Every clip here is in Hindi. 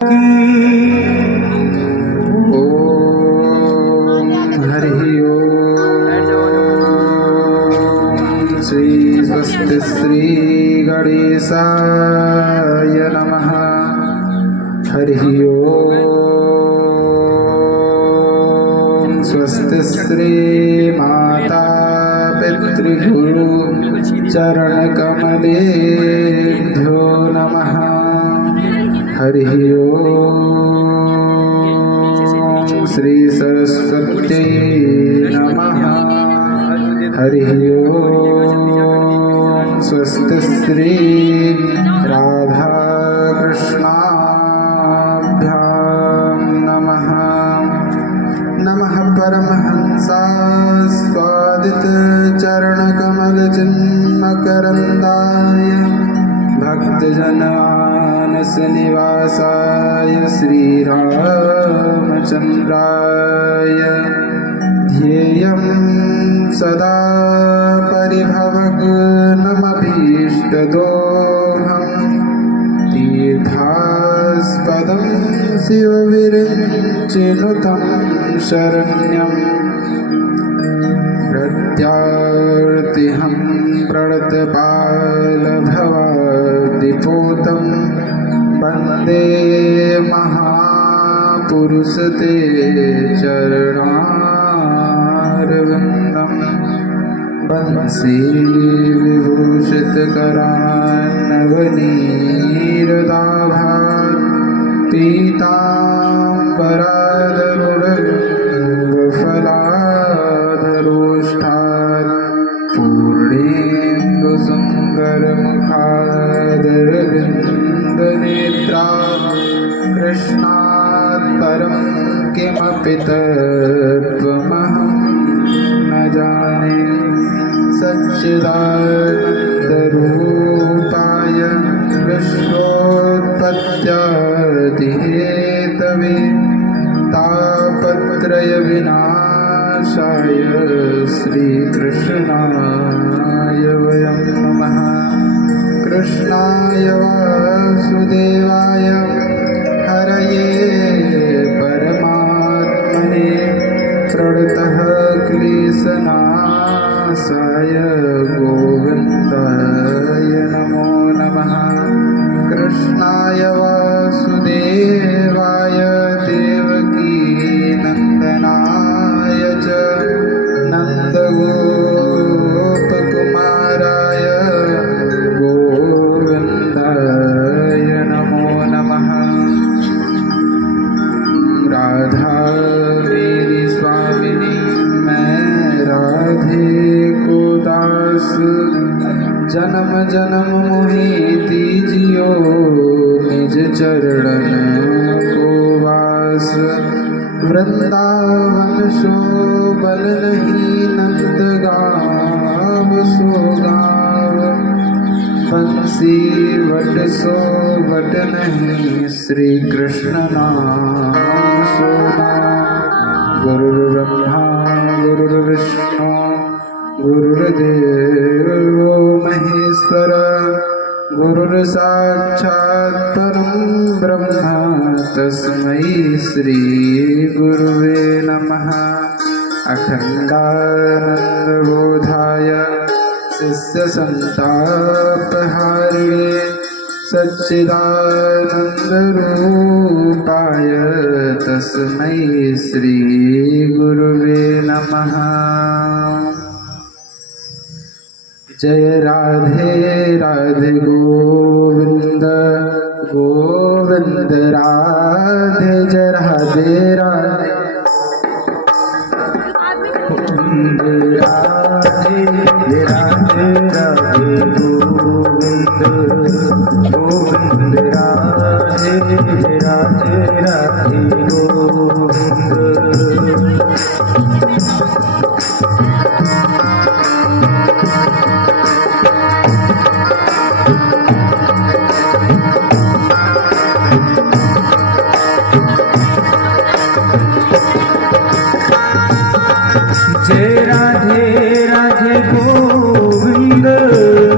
श्री गणेशाय नमः। हरि ओम। स्वस्ति श्री माता पितृगुरु चरण कमलेभ्यो नमः। हरि ओम। श्री सरस्वत्यै नमः। हरि ओम। स्वस्ति श्री राधा कृष्णाभ्यां नमः। नमः परमहंसास्वादित चरणकमलचिन्मकरन्दाय भक्तजनमानस निवासाय श्रीरामचन्द्राय ध्येयं सदा परिभवग्नमभीष्टदोहं तीर्थास्पदं शिवविरिञ्चिनुतं शरण्यं प्रत्यार्तिहं प्रणतपालभवादिपूतं वन्दे महापुरुषते चरणारविन्दम्। बंसी विभूषितकरान्नवनीरदाभात् पीताम्बरादरुगफलाधरोष्ठात् पूर्णेन्दुसुन्दरमुखादरविन्दनेत्रात् कृष्णात् परं किमपि तत्त्वमहं न जाने। सच्चिदानन्दरूपाय विश्वोत्पत्त्यादिहेतवे तापत्रयविनाशाय श्रीकृष्णाय वयं नमः। कृष्णाय वासुदेवाय हरये परमात्मने प्रणतः क्लेशनाशाय गोविन्दाय नमो नमः। कृष्णाय वासुदेवाय देवकीनन्दनाय च नन्दगोपकुमाराय गोविन्दाय नमो नमः। राधा मेरी स्वामिनी मैं राधे को दास, जन्म जन्म मोहि दीजियो निज चरणन को वास। वृंदावन शोभन नहीं नंद गाव सो गाव, बंसी वट सो वट नहीं श्री कृष्ण नाम सो नाम। गुरुर्ब्रह्मा गुरुर्विष्णु गुरुर्देवो महेश्वर, गुरुर्साक्षात् परं ब्रह्म तस्मै श्री गुरुवे नमः। अखण्डानन्दबोधाय शिष्यसन्तापहारिणे सच्चिदानन्दरूपाय तस्मै श्री गुरुवे नमः। जय राधे राधे गोविंद गोविंद राधे, जय राधे राधे गोविंद राधे राधे राधे गोविंद गोविंद राधे राधे राधे गोविंद। जय राधे राधे गोविंद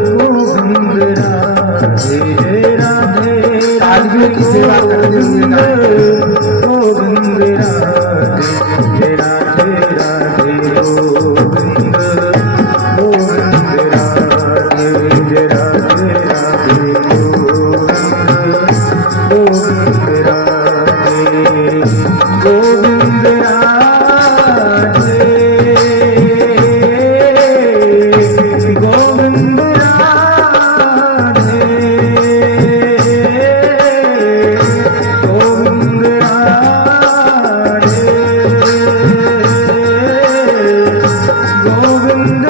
गोविंद राधे, जय राधे राधे गोविंद गोविंद राधे राधे राधे गोविंद गोविंद राधे राधे राधे गोविंद राधे गोविंद राधे गोविंद राधे गोविंद राधे गोविंद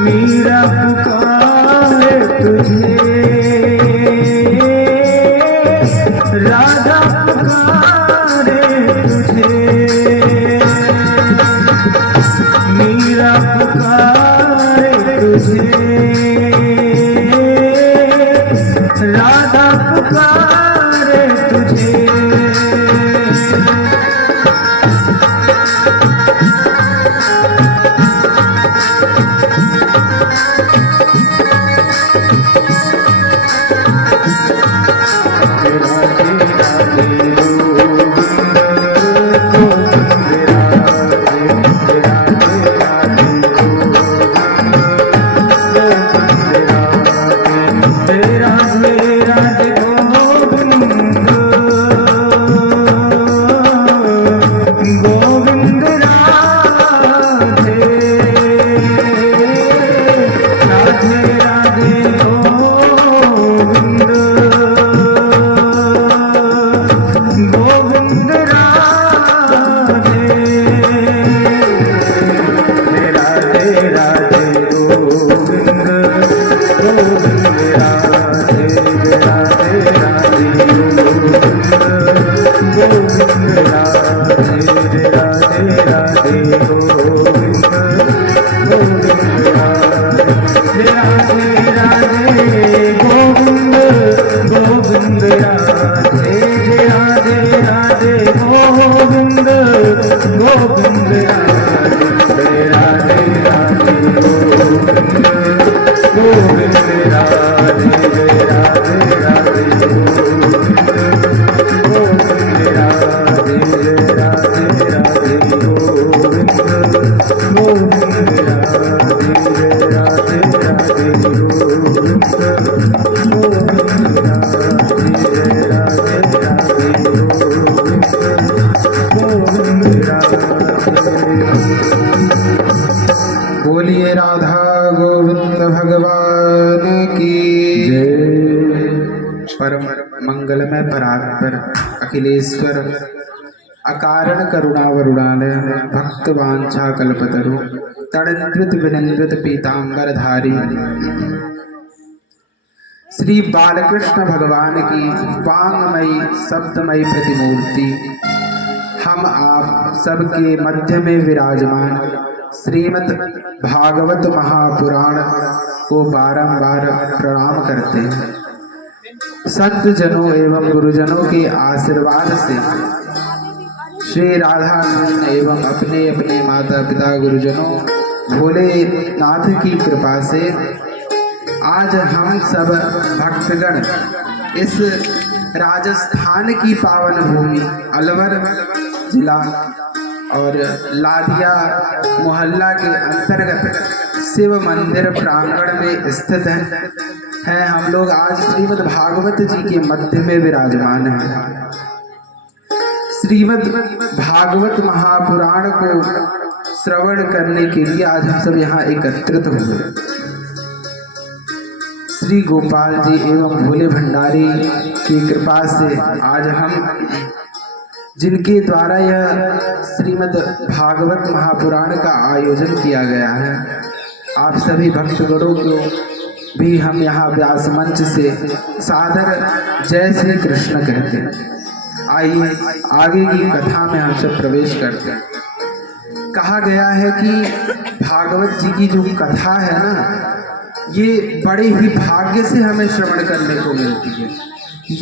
मेरा पुकारे तुझे राधा पुकारे तुझे मेरा पुकारे तुझे राधा पुकारे तुझे बोलिए राधा गोविंद भगवान की जय। परम मंगलमय परात्पर अखिलेश्वर अकारण करुणावरुणालय भक्तवांछा कल्पतरु तड़न्कृत विनन्वित पीतांबरधारी श्री बालकृष्ण भगवान की वांगमयी शब्दमयी प्रतिमूर्ति हम आप सबके मध्य में विराजमान श्रीमद् भागवत महापुराण को बारंबार प्रणाम करते हैं। संत जनों एवं गुरुजनों के आशीर्वाद से श्री राधा एवं अपने अपने माता पिता गुरुजनों भोलेनाथ की कृपा से आज हम सब भक्तगण इस राजस्थान की पावन भूमि अलवर जिला और लादिया मोहल्ला के अंतर्गत शिव मंदिर प्रांगण में स्थित हैं। हम लोग आज श्रीमद् भागवत जी के मध्य में विराजमान हैं। श्रीमद् भागवत महापुराण को श्रवण करने के लिए आज हम सब यहाँ एकत्रित हुए। श्री गोपाल जी एवं भोले भंडारी की कृपा से आज हम जिनके द्वारा यह श्रीमद् भागवत महापुराण का आयोजन किया गया है, आप सभी भक्तगणों को भी हम यहाँ व्यास मंच से सादर जय श्री कृष्ण कहते हैं। आइए आगे की कथा में हम सब प्रवेश करते हैं। कहा गया है कि भागवत जी की जो कथा है ना, ये बड़े ही भाग्य से हमें श्रवण करने को मिलती है।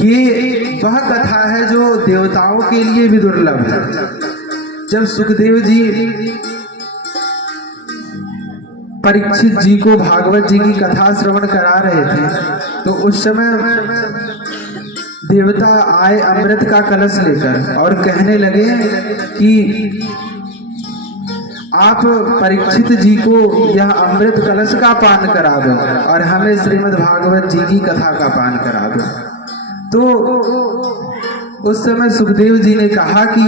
ये वह कथा है जो देवताओं के लिए भी दुर्लभ है। जब सुखदेव जी परीक्षित जी को भागवत जी की कथा श्रवण करा रहे थे तो उस समय देवता आए अमृत का कलश लेकर और कहने लगे कि आप परीक्षित जी को यह अमृत कलश का पान करा दो और हमें श्रीमद् भागवत जी की कथा का पान करा दो। तो उस समय सुखदेव जी ने कहा कि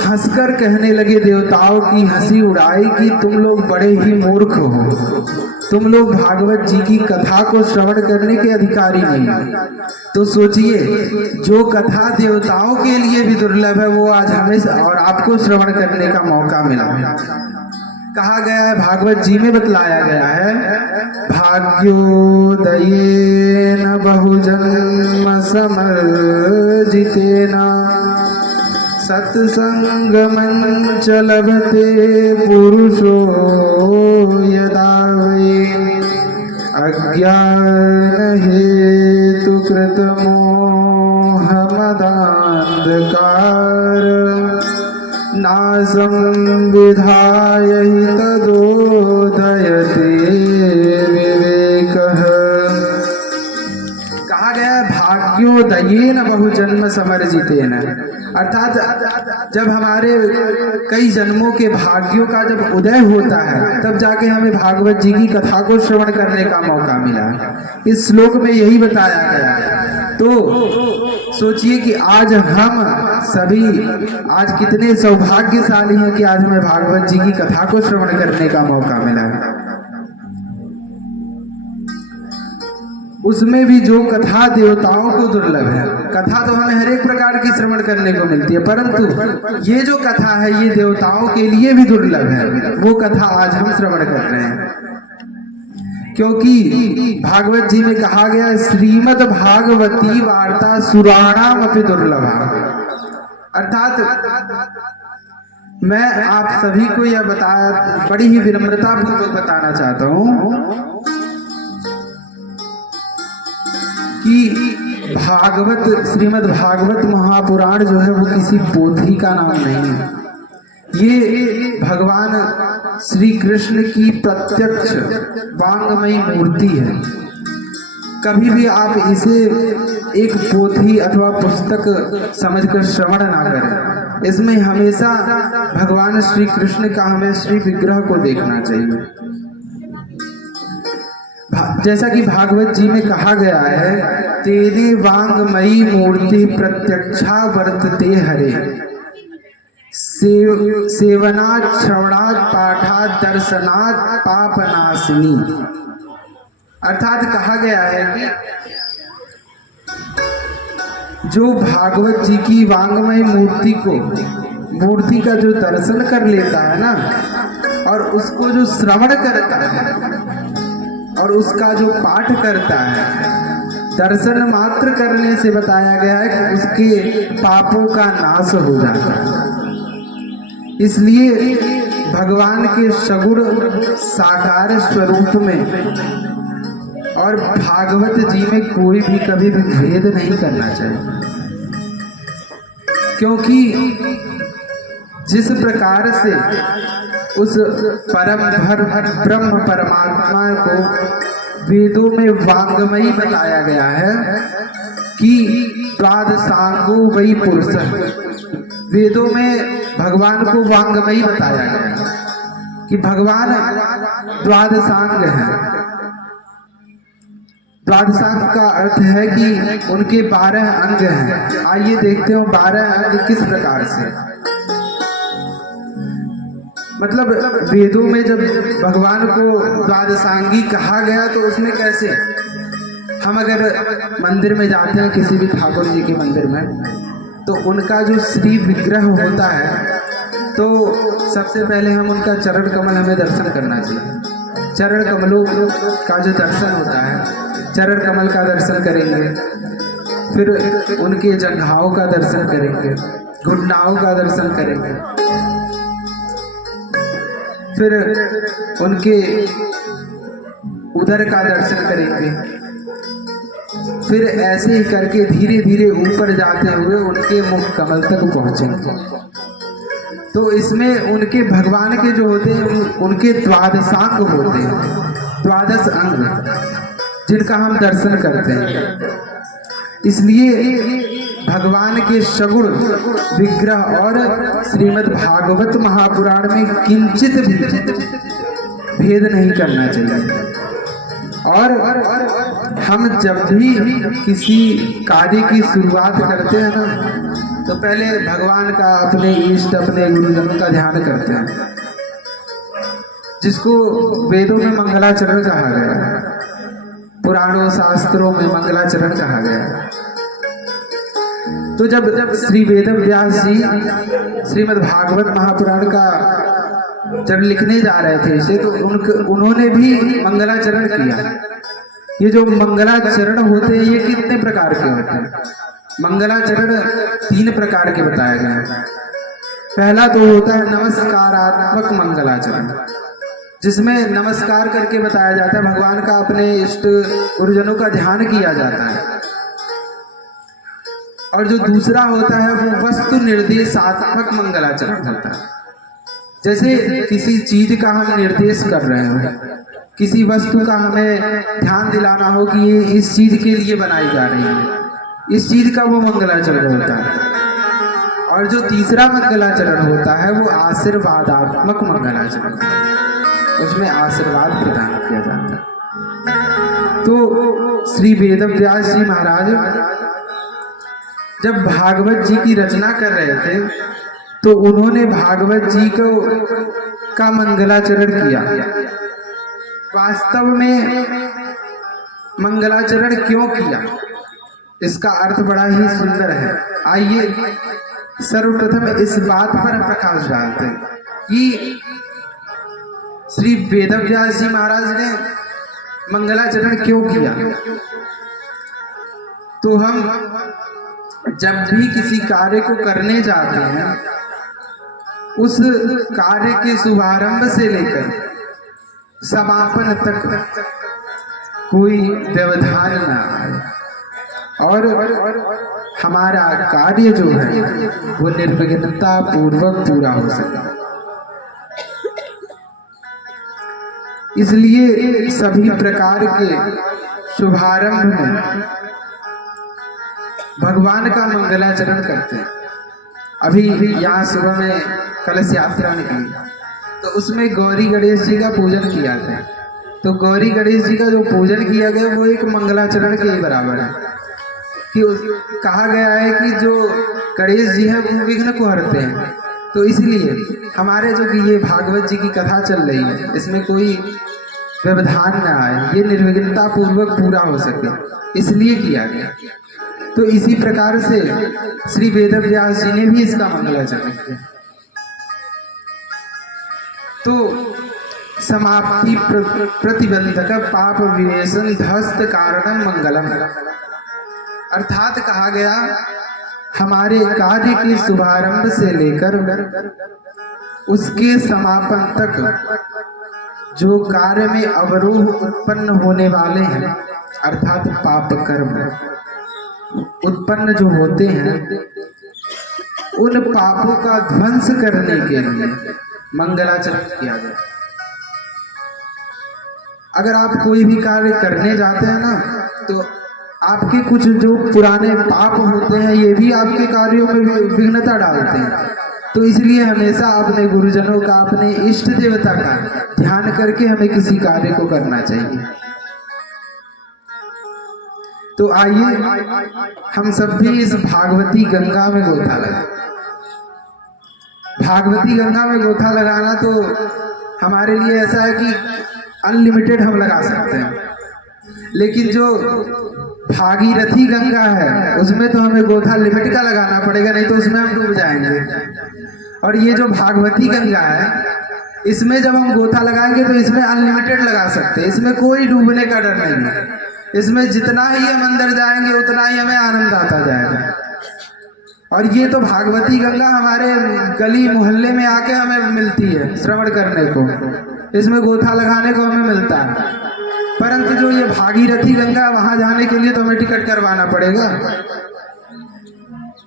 हंसकर कहने लगे, देवताओं की हंसी उड़ाई कि तुम लोग बड़े ही मूर्ख हो, तुम लोग भागवत जी की कथा को श्रवण करने के अधिकारी नहीं। तो सोचिए, जो कथा देवताओं के लिए भी दुर्लभ है वो आज हमें और आपको श्रवण करने का मौका मिला है। कहा गया है, भागवत जी में बतलाया गया है, भाग्योदयेन बहुजन्म समर्जितेन सत्संगमं च लभते पुरुषो यदा वै अज्ञान हेतु कृत मोहमदान्धकार नासं विधाय हि तदोदयते विवेकः। कहा गया है, भाग्योदयेन बहुजन्म समर्जितेन, अर्थात जब हमारे कई जन्मों के भाग्यों का जब उदय होता है तब जाके हमें भागवत जी की कथा को श्रवण करने का मौका मिला। इस श्लोक में यही बताया गया है। तो सोचिए कि आज हम सभी आज कितने सौभाग्यशाली हैं कि आज हमें भागवत जी की कथा को श्रवण करने का मौका मिला है। उसमें भी जो कथा देवताओं को दुर्लभ है। कथा तो हमें हर एक प्रकार की श्रवण करने को मिलती है, परंतु ये जो कथा है ये देवताओं के लिए भी दुर्लभ है। वो कथा आज हम श्रवण कर रहे हैं, क्योंकि भागवत जी में कहा गया, श्रीमद् भागवती वार्ता सुराणाम अपि दुर्लभा। अर्थात मैं आप सभी को यह बड़ी ही विनम्रता पूर्वक बताना चाहता हूँ कि भागवत श्रीमद् भागवत महापुराण जो है वो किसी पोथी का नाम नहीं है। ये भगवान श्री कृष्ण की प्रत्यक्ष वांगमयी मूर्ति है। कभी भी आप इसे एक पोथी अथवा पुस्तक समझकर श्रवण ना करें। इसमें हमेशा भगवान श्री कृष्ण का हमें श्री विग्रह को देखना चाहिए। जैसा कि भागवत जी में कहा गया है, तेने वांगमयी मूर्ति प्रत्यक्षा वर्तते हरे, सेवनात् श्रवणात् पाठात् दर्शनात् पापनाशिनी। अर्थात कहा गया है कि जो भागवत जी की वांगमयी मूर्ति का जो दर्शन कर लेता है ना, और उसको जो श्रवण करता है और उसका जो पाठ करता है, दर्शन मात्र करने से बताया गया है कि उसके पापों का नाश हो जाता है। इसलिए भगवान के सगुण साकार स्वरूप में और भागवत जी में कोई भी कभी भी भेद नहीं करना चाहिए, क्योंकि जिस प्रकार से उस परम ब्रह्म परमात्मा को वेदों में वांगमयी बताया गया है कि द्वादशांगो वही पुरुष, वेदों में भगवान को वांगमयी बताया गया है कि भगवान द्वादशांग हैं। द्वादशांग का अर्थ है कि उनके 12 अंग हैं। आइए देखते हो 12 अंग किस प्रकार से। मतलब वेदों में जब भगवान को द्वादशांगी कहा गया तो उसमें कैसे, हम अगर मंदिर में जाते हैं किसी भी ठाकुर जी के मंदिर में, तो उनका जो श्री विग्रह होता है तो सबसे पहले हम उनका चरण कमल हमें दर्शन करना चाहिए। चरण कमलों का जो दर्शन होता है, चरण कमल का दर्शन करेंगे, फिर उनके जंघाओं का दर्शन करेंगे, घुटनाओं का दर्शन करेंगे, फिर उनके उदर का दर्शन करेंगे। फिर ऐसे ही करके धीरे धीरे ऊपर जाते हुए उनके मुख कमल तक पहुंचेंगे। तो इसमें उनके भगवान के जो होते हैं उनके द्वादशांग होते हैं, 12 अंग जिनका हम दर्शन करते हैं। इसलिए भगवान के सगुण विग्रह और श्रीमद् भागवत महापुराण में किंचित भी भेद नहीं करना चाहिए। और हम जब भी किसी कार्य की शुरुआत करते हैं ना, तो पहले भगवान का, अपने इष्ट, अपने गुरुजनों का ध्यान करते हैं, जिसको वेदों में मंगलाचरण कहा गया है, पुराणों शास्त्रों में मंगलाचरण कहा गया है। तो जब श्री वेदव्यास जी श्रीमद् भागवत महापुराण का जब लिखने जा रहे थे इसे, तो उन्होंने भी मंगलाचरण किया। ये जो मंगलाचरण होते हैं ये कितने प्रकार के होते हैं? मंगलाचरण 3 प्रकार के बताए गए हैं। पहला तो होता है नमस्कारात्मक मंगलाचरण, जिसमें नमस्कार करके बताया जाता है, भगवान का, अपने इष्ट गुरुजनों का ध्यान किया जाता है। और जो दूसरा होता है वो वस्तु निर्देशात्मक मंगलाचरण होता है। जैसे किसी चीज का हम निर्देश कर रहे हो, किसी वस्तु का हमें ध्यान दिलाना हो कि ये इस चीज के लिए बनाई जा रही है, इस चीज का वो मंगलाचरण होता है। और जो तीसरा मंगलाचरण होता है वो आशीर्वादात्मक मंगलाचरण, उसमें आशीर्वाद प्रदान किया जाता है। तो श्री वेदव्यास जी महाराज जब भागवत जी की रचना कर रहे थे, तो उन्होंने भागवत जी का मंगलाचरण किया। वास्तव में मंगलाचरण क्यों किया, इसका अर्थ बड़ा ही सुंदर है। आइए सर्वप्रथम इस बात पर प्रकाश डालते हैं कि श्री वेदव्यास जी महाराज ने मंगलाचरण क्यों किया। तो हम जब भी किसी कार्य को करने जाते हैं, उस कार्य के शुभारंभ से लेकर समापन तक कोई व्यवधान न आए और हमारा कार्य जो है वो निर्विघ्नता पूर्वक पूरा हो सके। इसलिए सभी प्रकार के शुभारंभ में भगवान का मंगलाचरण करते हैं। अभी यहाँ सुबह में कलश यात्रा निकली, तो उसमें गौरी गणेश जी का पूजन किया गया। तो गौरी गणेश जी का जो पूजन किया गया वो एक मंगलाचरण के ही बराबर है। कि कहा गया है कि जो गणेश जी हैं वो विघ्न को हरते हैं। तो इसलिए हमारे जो कि ये भागवत जी की कथा चल रही है, इसमें कोई व्यवधान न आए, ये निर्विघ्नता पूर्वक पूरा हो सके, इसलिए किया गया। तो इसी प्रकार से श्री वेदव्यास जी ने भी इसका मंगलाचरण किया। तो समाप्ति प्रतिबंधक पाप विवेशन धस्त कारणम मंगलम, अर्थात कहा गया हमारे कार्य के शुभारंभ से लेकर उसके समापन तक जो कार्य में अवरोह उत्पन्न होने वाले हैं, अर्थात पाप कर्म उत्पन्न जो होते हैं, उन पापों का ध्वंस करने के लिए मंगलाचरण किया गया। अगर आप कोई भी कार्य करने जाते हैं ना, तो आपके कुछ जो पुराने पाप होते हैं ये भी आपके कार्यों में विघ्नता डालते हैं। तो इसलिए हमेशा अपने गुरुजनों का, अपने इष्ट देवता का ध्यान करके हमें किसी कार्य को करना चाहिए। तो आइए हम सब भी इस भागवती गंगा में गोथा लगाएं। भागवती गंगा में गोथा लगाना तो हमारे लिए ऐसा है कि अनलिमिटेड हम लगा सकते हैं, लेकिन जो भागीरथी गंगा है उसमें तो हमें गोथा लिमिट का लगाना पड़ेगा, नहीं तो उसमें हम डूब जाएंगे। और ये जो भागवती गंगा है, इसमें जब हम गोथा लगाएंगे तो इसमें अनलिमिटेड लगा सकते हैं, इसमें कोई डूबने का डर नहीं है। इसमें जितना ही हम अंदर जाएंगे उतना ही हमें आनंद आता जाएगा। और ये तो भागवती गंगा हमारे गली मोहल्ले में आके हमें मिलती है श्रवण करने को, इसमें गोथा लगाने को हमें मिलता है। परंतु जो ये भागीरथी गंगा, वहां जाने के लिए तो हमें टिकट करवाना पड़ेगा,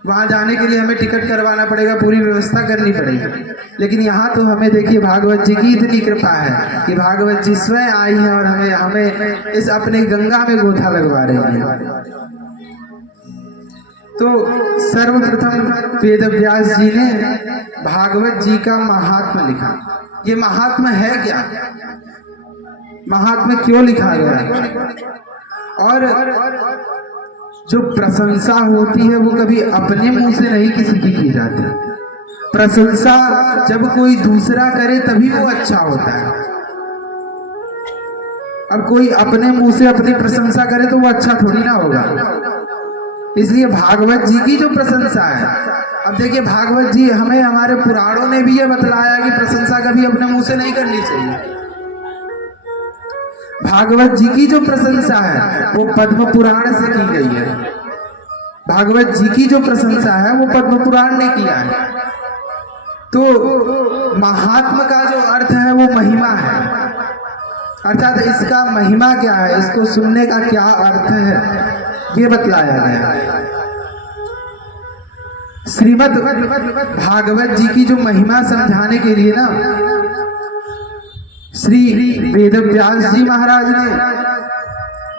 वहां जाने के लिए हमें टिकट करवाना पड़ेगा, पूरी व्यवस्था करनी पड़ेगी। लेकिन यहाँ तो हमें देखिए भागवत जी की इतनी कृपा है कि भागवत जी स्वयं आई है और हमें इस अपने गंगा में गोथा लगवा रही है। तो सर्वप्रथम वेद व्यास जी ने भागवत जी का महात्मा लिखा। ये महात्मा है क्या, महात्मा क्यों लिखा गया? और जो प्रशंसा होती है वो कभी अपने मुंह से नहीं किसी की जाती। प्रशंसा जब कोई दूसरा करे तभी वो अच्छा होता है। अब कोई अपने मुंह से अपनी प्रशंसा करे तो वो अच्छा थोड़ी ना होगा। इसलिए भागवत जी की जो प्रशंसा है, अब देखिए भागवत जी हमें, हमारे पुराणों ने भी ये बतलाया कि प्रशंसा कभी अपने मुंह से नहीं करनी चाहिए। भागवत जी की जो प्रशंसा है वो पद्म पुराण से की गई है। भागवत जी की जो प्रशंसा है वो पद्म पुराण ने किया है। तो महात्मा का जो अर्थ है वो महिमा है, अर्थात इसका महिमा क्या है, इसको सुनने का क्या अर्थ है, ये बतलाया गया है। श्रीमद् भागवत जी की जो महिमा समझाने के लिए ना श्री वेद व्यास जी महाराज ने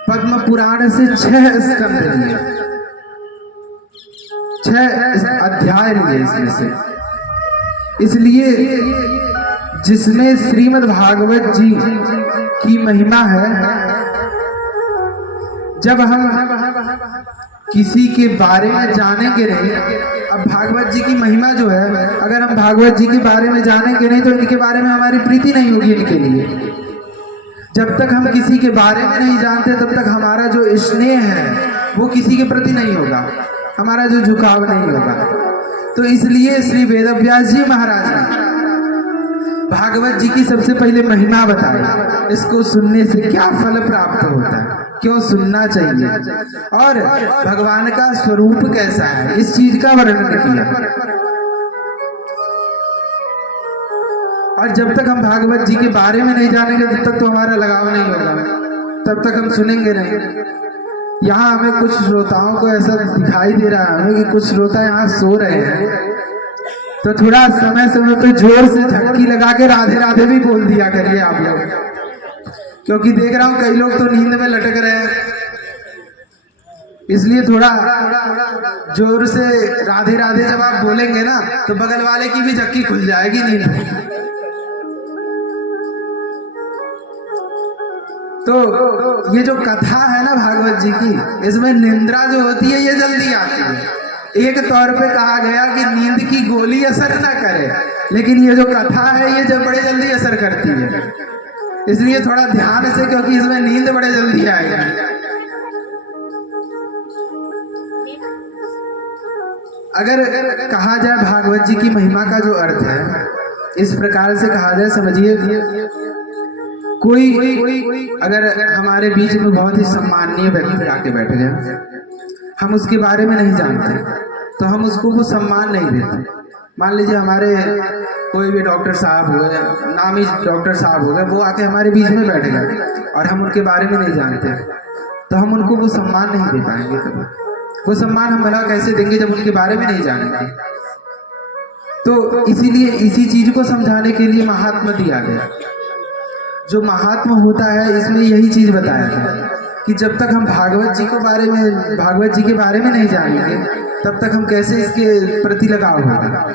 पद्म पुराण से 6 स्कंद लिए, 6 अध्याय लिए इसमें से। इसलिए जिसमें श्रीमद् भागवत जी की महिमा है, जब हम किसी के बारे में जानेंगे नहीं, अब भागवत जी की महिमा जो है, अगर हम भागवत जी के बारे में जानेंगे नहीं तो इनके बारे में हमारी प्रीति नहीं होगी इनके लिए। जब तक हम किसी के बारे में नहीं जानते तब तक हमारा जो स्नेह है वो किसी के प्रति नहीं होगा, हमारा जो झुकाव नहीं होगा। तो इसलिए श्री वेद व्यास जी महाराज ने भागवत जी की सबसे पहले महिमा बताई, इसको सुनने से क्या फल प्राप्त होता है, क्यों सुनना चाहिए, और भगवान का स्वरूप कैसा है, इस चीज का वर्णन किया। और जब तक हम भागवत जी के बारे में नहीं जानेंगे तब तक तो हमारा लगाव नहीं होगा, तब तक हम सुनेंगे नहीं। यहाँ हमें कुछ श्रोताओं को ऐसा दिखाई दे रहा है कि कुछ श्रोता यहाँ सो रहे हैं, तो थोड़ा समय समय पे जोर से झटकी लगा के राधे राधे भी बोल दिया करिए आप लोग, क्योंकि देख रहा हूँ कई लोग तो नींद में लटक रहे हैं। इसलिए थोड़ा जोर से राधे राधे जब आप बोलेंगे ना तो बगल वाले की भी झटकी खुल जाएगी नींद में। तो ये जो कथा है ना भागवत जी की, इसमें निंद्रा जो होती है ये जल्दी आती है। एक तौर पे कहा गया कि नींद की गोली असर ना करे, लेकिन ये जो कथा है ये जब बड़े जल्दी असर करती है। इसलिए थोड़ा ध्यान से, क्योंकि इसमें नींद बड़े जल्दी आएगी। अगर कहा जाए भागवत जी की महिमा का जो अर्थ है, इस प्रकार से कहा जाए, समझिए कोई अगर हमारे बीच में बहुत ही सम्माननीय व्यक्ति आके बैठ गया, हम उसके बारे में नहीं जानते तो हम उसको वो सम्मान नहीं देते। मान लीजिए हमारे कोई भी डॉक्टर साहब हुए, नामी डॉक्टर साहब हो गए, वो आके हमारे बीच में बैठ गए और हम उनके बारे में नहीं जानते तो हम उनको वो सम्मान नहीं दे पाएंगे। कभी वो सम्मान हम भला कैसे देंगे जब उनके बारे में नहीं जानेंगे। तो इसीलिए इसी चीज को समझाने के लिए महात्मा दिया गया। जो महात्मा होता है इसमें यही चीज बताया गया कि जब तक हम भागवत जी के बारे में नहीं जानेंगे तब तक हम कैसे इसके प्रति लगाव होगा।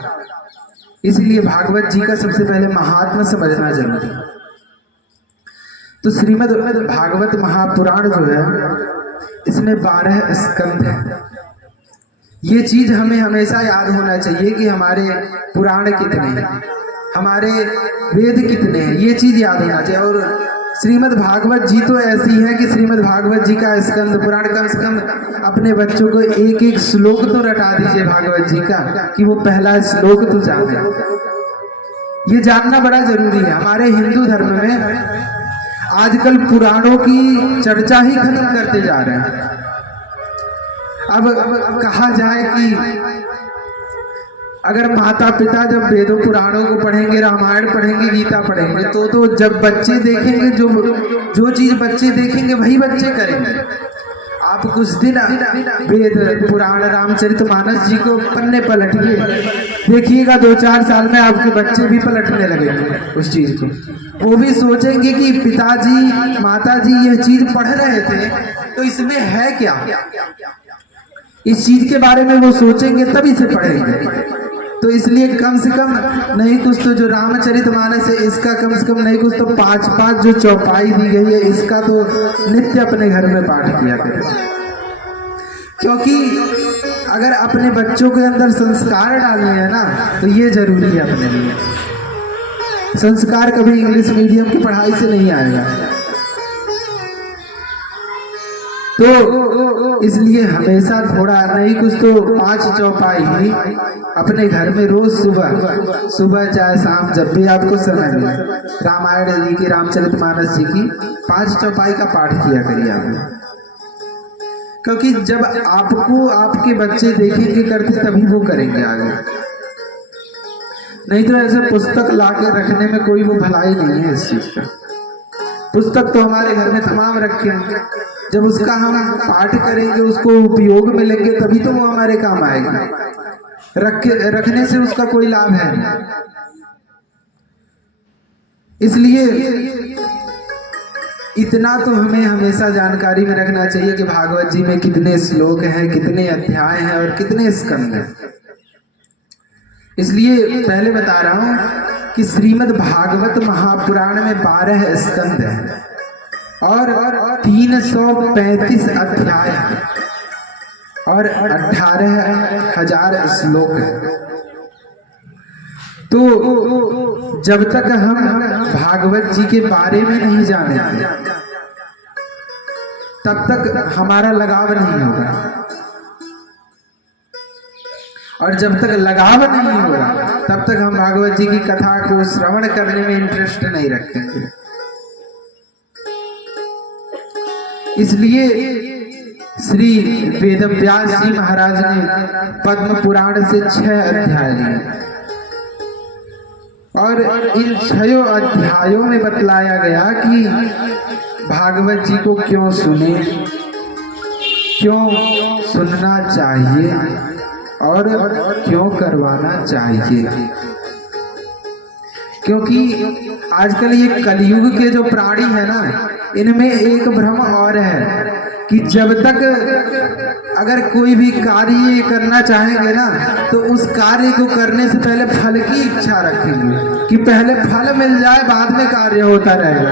इसलिए भागवत जी का सबसे पहले महात्मा समझना जरूरी है। तो श्रीमद् भागवत महापुराण जो है इसमें 12 स्कंध है। ये चीज हमें हमेशा याद होना चाहिए कि हमारे पुराण कितने हैं, हमारे वेद कितने हैं, ये चीज याद होना चाहिए। और श्रीमद् भागवत जी तो ऐसी है कि श्रीमद् भागवत जी का स्कंद पुराण कम से कम अपने बच्चों को एक एक श्लोक तो रटा दीजिए भागवत जी का, कि वो पहला श्लोक तो जाने। ये जानना बड़ा जरूरी है। हमारे हिंदू धर्म में आजकल पुराणों की चर्चा ही खत्म करते जा रहे हैं। अब कहा जाए कि अगर माता पिता जब वेदों पुराणों को पढ़ेंगे, रामायण पढ़ेंगे, गीता पढ़ेंगे, तो जब बच्चे देखेंगे, जो चीज बच्चे देखेंगे वही बच्चे करेंगे। आप कुछ दिन वेद पुराण रामचरितमानस जी को पन्ने पलटिए, देखिएगा 2-4 साल में आपके बच्चे भी पलटने लगेंगे उस चीज को। वो भी सोचेंगे कि पिताजी माताजी यह चीज पढ़ रहे थे तो इसमें है क्या, इस चीज के बारे में वो सोचेंगे तभी से पढ़ेंगे। तो इसलिए कम से कम नहीं कुछ तो जो रामचरितमानस है इसका कम से कम नहीं कुछ तो 5-5 जो चौपाई दी गई है इसका तो नित्य अपने घर में पाठ किया करें। क्योंकि अगर अपने बच्चों के अंदर संस्कार डालने हैं ना तो ये जरूरी है अपने लिए। संस्कार कभी इंग्लिश मीडियम की पढ़ाई से नहीं आएगा। तो इसलिए हमेशा थोड़ा नहीं कुछ तो 5 चौपाई ही अपने घर में रोज सुबह चाहे शाम जब भी आपको समय मिले रामायण जी की रामचरितमानस जी की 5 चौपाई का पाठ किया करिए आप। क्योंकि जब आपको आपके बच्चे देखेंगे करते तभी वो करेंगे आगे, नहीं तो ऐसे पुस्तक ला के रखने में कोई वो भलाई नहीं है इस चीज का। पुस्तक तो हमारे घर में तमाम रखे हैं, जब उसका हम पाठ करेंगे उसको उपयोग में लेंगे तभी तो वो हमारे काम आएगा। रखने से उसका कोई लाभ है। इसलिए इतना तो हमें हमेशा जानकारी में रखना चाहिए कि भागवत जी में कितने श्लोक हैं, कितने अध्याय हैं और कितने स्कंद हैं। इसलिए पहले बता रहा हूं कि श्रीमद् भागवत महापुराण में 12 स्कंद हैं और 335 अध्याय और 18,000 श्लोक है। तो जब तक हम भागवत जी के बारे में नहीं जानेंगे तब तक हमारा लगाव नहीं होगा, और जब तक लगाव नहीं होगा तब तक हम भागवत जी की कथा को श्रवण करने में इंटरेस्ट नहीं रखेंगे। इसलिए श्री वेदव्यास जी महाराज ने पद्म पुराण से 6 अध्याय लिए और इन 6 अध्यायों में बतलाया गया कि भागवत जी को क्यों सुने, क्यों सुनना चाहिए और क्यों करवाना चाहिए। क्योंकि आजकल ये कलयुग के जो प्राणी है ना, इनमें एक भ्रम और है कि जब तक अगर कोई भी कार्य करना चाहेंगे ना तो उस कार्य को करने से पहले फल की इच्छा रखेंगे कि पहले फल मिल जाए बाद में कार्य होता रहेगा।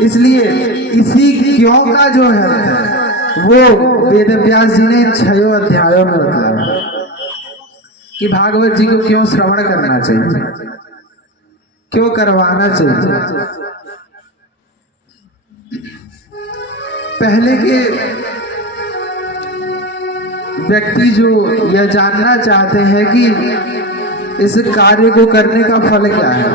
इसलिए इसी क्यों का जो है वो वेदव्यास जी ने 6 अध्यायों में बताया कि भागवत जी को क्यों श्रवण करना चाहिए, क्यों करवाना चाहिए। पहले के व्यक्ति जो यह जानना चाहते हैं कि इस कार्य को करने का फल क्या है,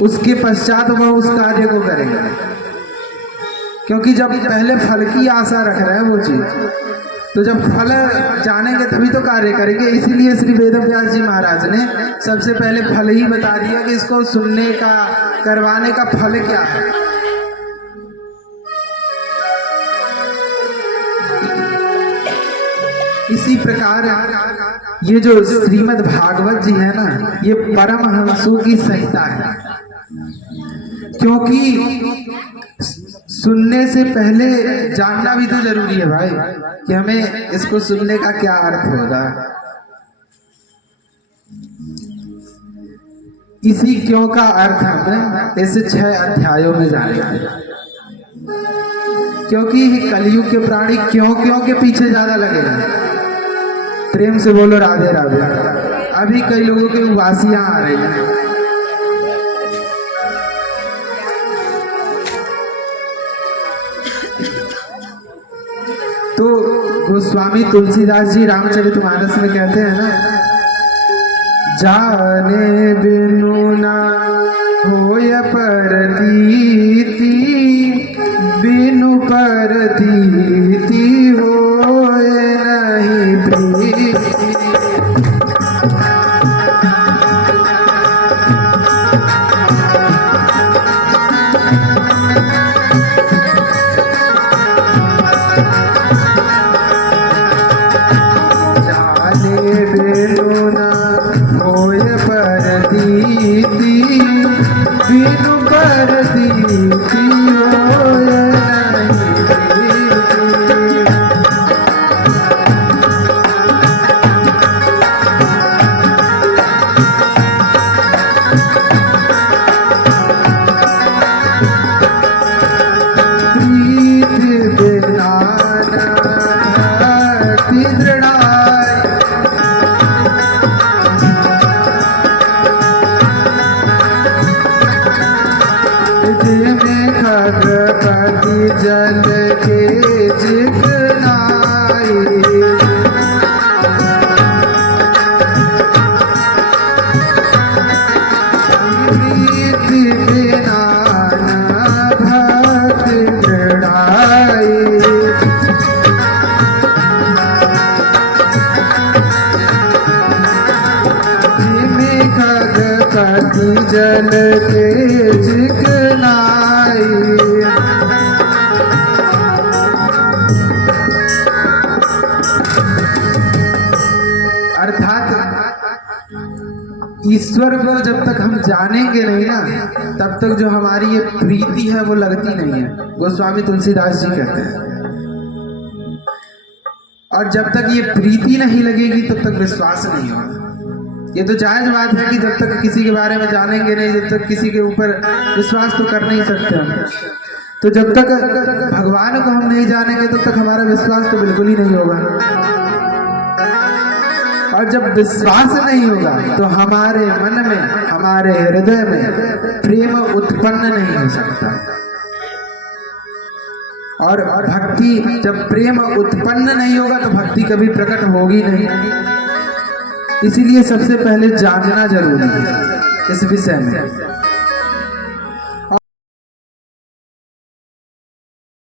उसके पश्चात वह उस कार्य को करेंगे। क्योंकि जब पहले फल की आशा रख रहे हैं वो चीज, तो जब फल जानेंगे तभी तो कार्य करेंगे। इसीलिए श्री वेदव्यास जी महाराज ने सबसे पहले फल ही बता दिया कि इसको सुनने का करवाने का फल क्या है। इसी प्रकार ये जो श्रीमद् भागवत जी है ना, ये परमहंसों की संहिता है। क्योंकि सुनने से पहले जानना भी तो जरूरी है भाई कि हमें इसको सुनने का क्या अर्थ होगा। इसी क्यों का अर्थ हमें इस 6 अध्यायों में जानेंगे। क्योंकि कलयुग के प्राणी क्यों के पीछे ज्यादा लगेगा। प्रेम से बोलो राधे राधे। अभी कई लोगों की उबासियां आ रही हैं। तो गोस्वामी तुलसीदास जी रामचरितमानस में कहते हैं ना, जाने बिनु ना होय परतीति बिनु परतीति होय नहीं प्रीति। बिनु न होय परतीति बिनु परतीति होय नहीं प्रीति। प्रीति बिना भक्ति दृढ़ाय खगपति जल के जितनाई। प्रीति बिना न भक्ति दृढ़ाई। खगपति जल के जितनाई। अर्थात ईश्वर को जब तक हम जानेंगे नहीं ना, तब तक जो हमारी ये प्रीति है वो लगती नहीं है। गोस्वामी तुलसीदास जी कहते हैं। और जब तक ये प्रीति नहीं लगेगी तब तक विश्वास नहीं होगा। ये तो जायज बात है कि जब तक किसी के बारे में जानेंगे नहीं, जब तक किसी के ऊपर विश्वास तो कर नहीं सकते हम। तो जब तक भगवान को हम नहीं जानेंगे तब तक हमारा विश्वास तो बिल्कुल ही नहीं होगा। और जब विश्वास नहीं होगा तो हमारे मन में, हमारे हृदय में प्रेम उत्पन्न नहीं हो सकता। और भक्ति, जब प्रेम उत्पन्न नहीं होगा तो भक्ति कभी प्रकट होगी नहीं। इसीलिए सबसे पहले जानना जरूरी है इस विषय में।